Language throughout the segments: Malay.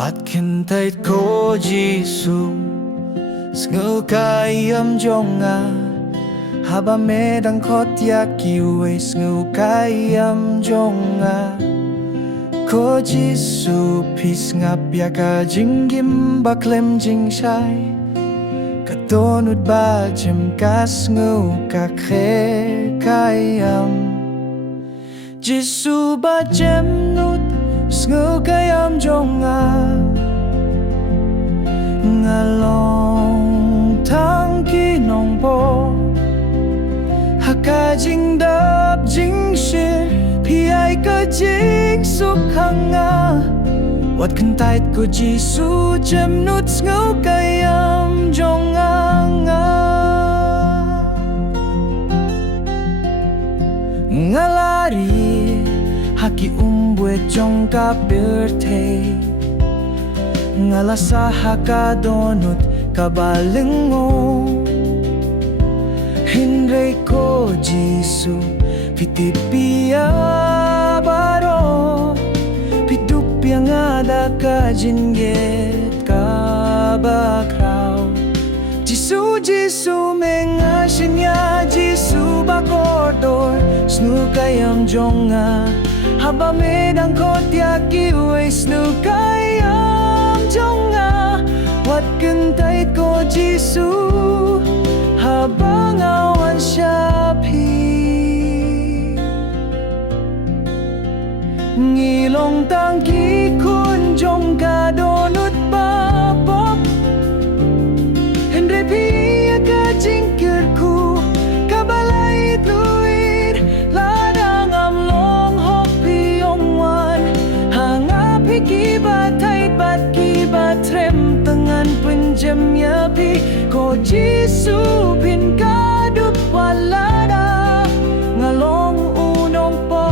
Wat kan tait ko Jisu Sngu kayam jonga Haba medang kot yakiwe Sngu kayam jonga Ko Jisu pis ngap ya ka jinggim baklem jing shai Katonut ba jem kas ngu ka kre kayam Jisu ba jem nut Sngu kayam jonga Ngalong tang kinong po Haka jing dap jing shir Piai ka jing sukhanga Wat kan tait ko Jisu jem nut Sngu kayam jonga Ngalari haki umbuet jong ka birthday Ngalasa haka donut kabalengo Hinray ko Jisu pitipia baro Pitupia ngada ka jingget kabakraw Jisu Jisu mengashinya Jisu bakordor Sngu kayam jonga Haba medang kot yakiwe Sngu kayam jonga Wat kan tait ko Jisu Haba ngawan syapi Ngilong tangki kun jong ka donut babop Henry pia ka jingkirku Kabalay tuwid Ladang amlong hopi ongwan Hangap hikibat bat kibat rem Tengan penjem yapi Ko Jisu pin kadup walada Ngalong unong po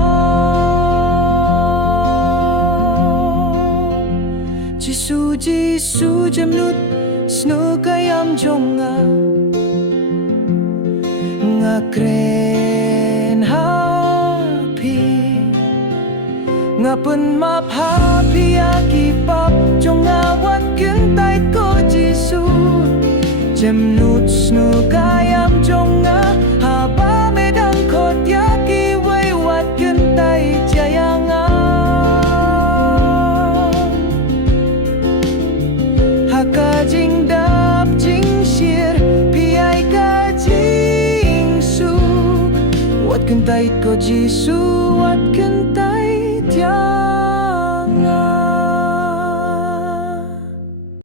Jisu Jisu jemnut Sngu kayam jonga Ngakren happy Ngapun map happy akipap Jonga wat kan tait ko Jisu Jemnut Sngu kayam jonga Haba medang kot yakiwe wat kan tait jayanga Haka jing dap jing shir Piai ka jing su Wat kan tait ko Jisu Wat kan